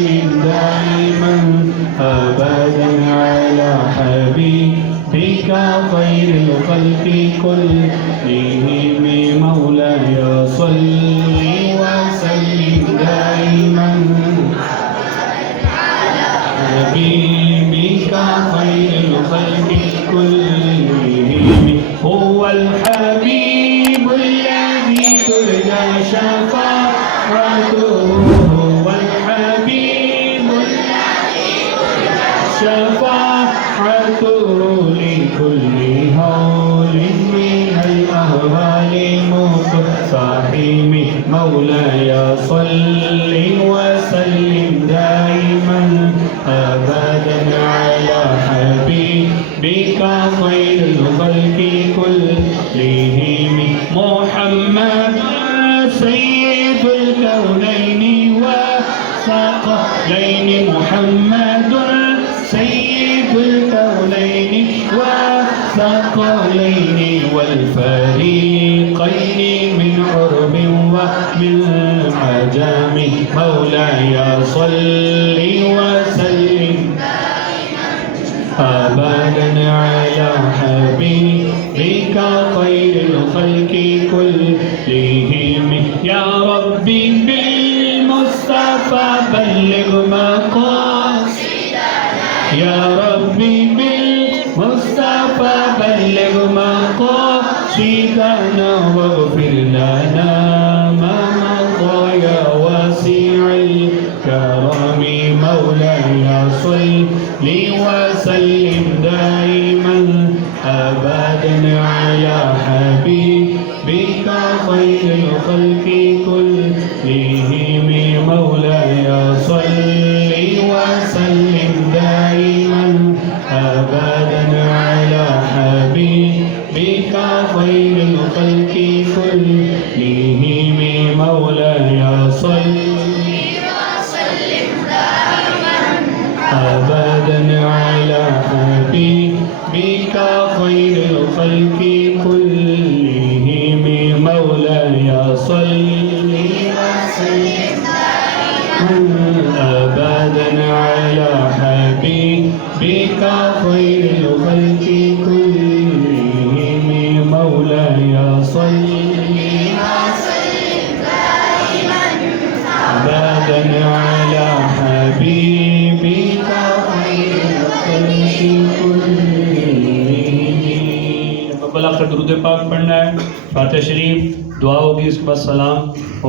وسلم دائما أبدا على حبيبك خير الخلق كلهم مولاي صل وسلم دائما حبيبك خير الخلق كلهم هو الحبيب الذي ترجى شفاعته هو الحبيب الذي ترجى شفاعته لكل هول من الأهوال مقتحم مولاي صل وسلم دائما أبدا على حبيبك خير الخلق كلهم محمد سيد الكونين وثقلين محمد سيد الكونين وثقلين والفريقين من عرب ومن عجم مولاي صل وسلم أبدا على حبيبك خير الخلق كلهم يا ربي بالمصطفى بلغ مقاصدنا يا ربي بالمصطفى بلغ مقاصدنا واغفر لنا ما مضى يا واسع الكرم مولاي صل وسلم دائما أبدا على حبيبك خير الخلق كلهم مولاي صل وسلم دائما أبدا على حبيبك خير الخلق كلهم مولاي صل أبدا على حبيبك خير الخلق كلهم مولاي صل وسلم أبدا على حبيبك خير الخلق كلهم مولاي صل أبدا على حبيبك बला कर दुरूद पाक पढ़ना है फातिहा शरीफ दुआ होगी उसके बाद सलाम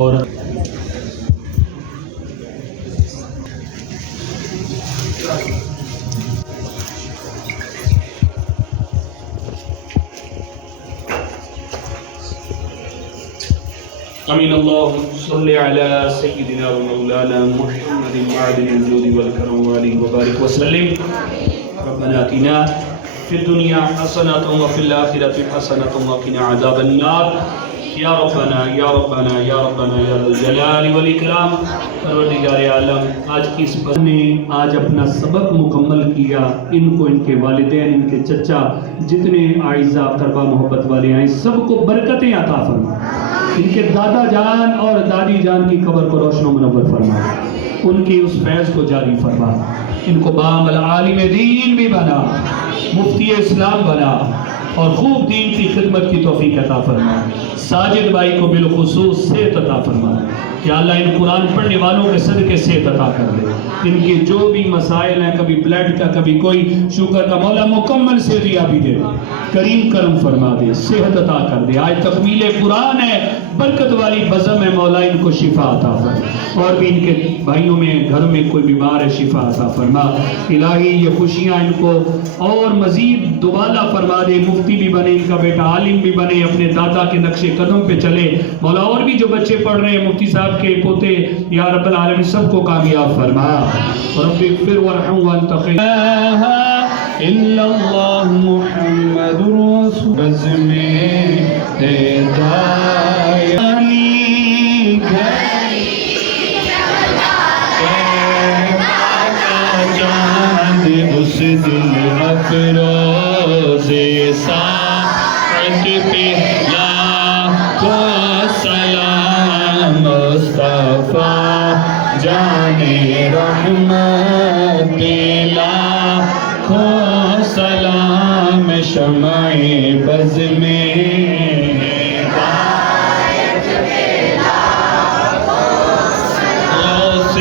और आमीन अल्लाहुम्मा सल्लि अला सय्यिदिना व मौलाना मुहम्मदिन मअदिल जुदी वल करम व आलिहि व बारिक व सल्लिम रब्बना आतिना फिद दुनिया हसनतुन व फिल आखिरति हसनतुन व क़िना अज़ाबन नार या रब्बना या रब्बना या रब्बना या ज़ल जलाल वल इकराम परवरदिगार आलम आज की इस बस ने आज अपना सबक मुकम्मल किया इनको इनके वालिदैन इनके चचा जितने आइज़ा करबा मोहब्बत वाले हैं सबको बरकतें अता फरमा इनके दादा जान और दादी जान की कब्र को रोशन मुनव्वर फरमा उनकी उस फैज़ को जारी फरमा इनको बामल आलिम दीन भी बना मुफ्ती इस्लाम बना और खूब दीन की खिदमत की तौफीक अता फरमा साजिद भाई को बिलखुसूस सेहत अता फरमा कि अल्लाह इन कुरान पढ़ने वालों के सदके सेहत अता कर दे इनके जो भी मसाइल हैं कभी ब्लड का कभी कोई शुगर का मौला मुकम्मल सेहतियाबी दे करीम करम फरमा दे सेहत अता कर दे आज तकमील कुरान है बरकत वाली बज़म है मौला इनको शिफा अता फरमा और भी इनके भाइयों में घर में कोई बीमार है शिफा अता फरमा इलाही ये खुशियाँ इनको और मज़ीद दुबाला फरमा दे मुफ्ती भी बने इनका बेटा आलिम भी बने अपने दादा के नक्शे कदम पे चले मौला और भी जो बच्चे पढ़ रहे हैं मुफ्ती साहब के पोते या रब्बल आलमीन सबको कामयाब फरमा रब्बि इग़फिर वरहम व अंत खैर इल्लल्लाह मुहम्मदुर रसूल बज़्मे हिदायनी चांद उस दिल अफरोज़े साअत पे लाखों सलाम मुस्तफ़ा जाने رحمت لاکھوں سلام شمع بز میں غوث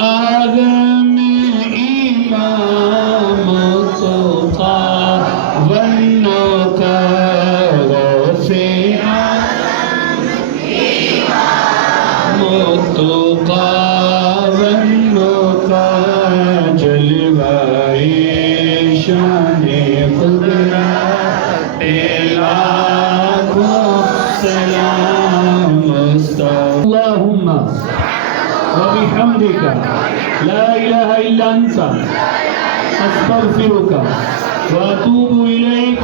اعظم امام تقی والنقی غوث اعظم امام تقی والنقی جلوۂ شان قدرت لاکھوں سلام اللہم وبحمدك لا إله إلا أنت أستغفرك وأتوب إليك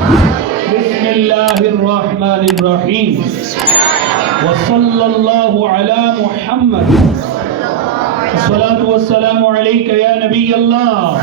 بسم الله الرحمن الرحيم وصلى الله على محمد الصلاة والسلام عليك يا نبي الله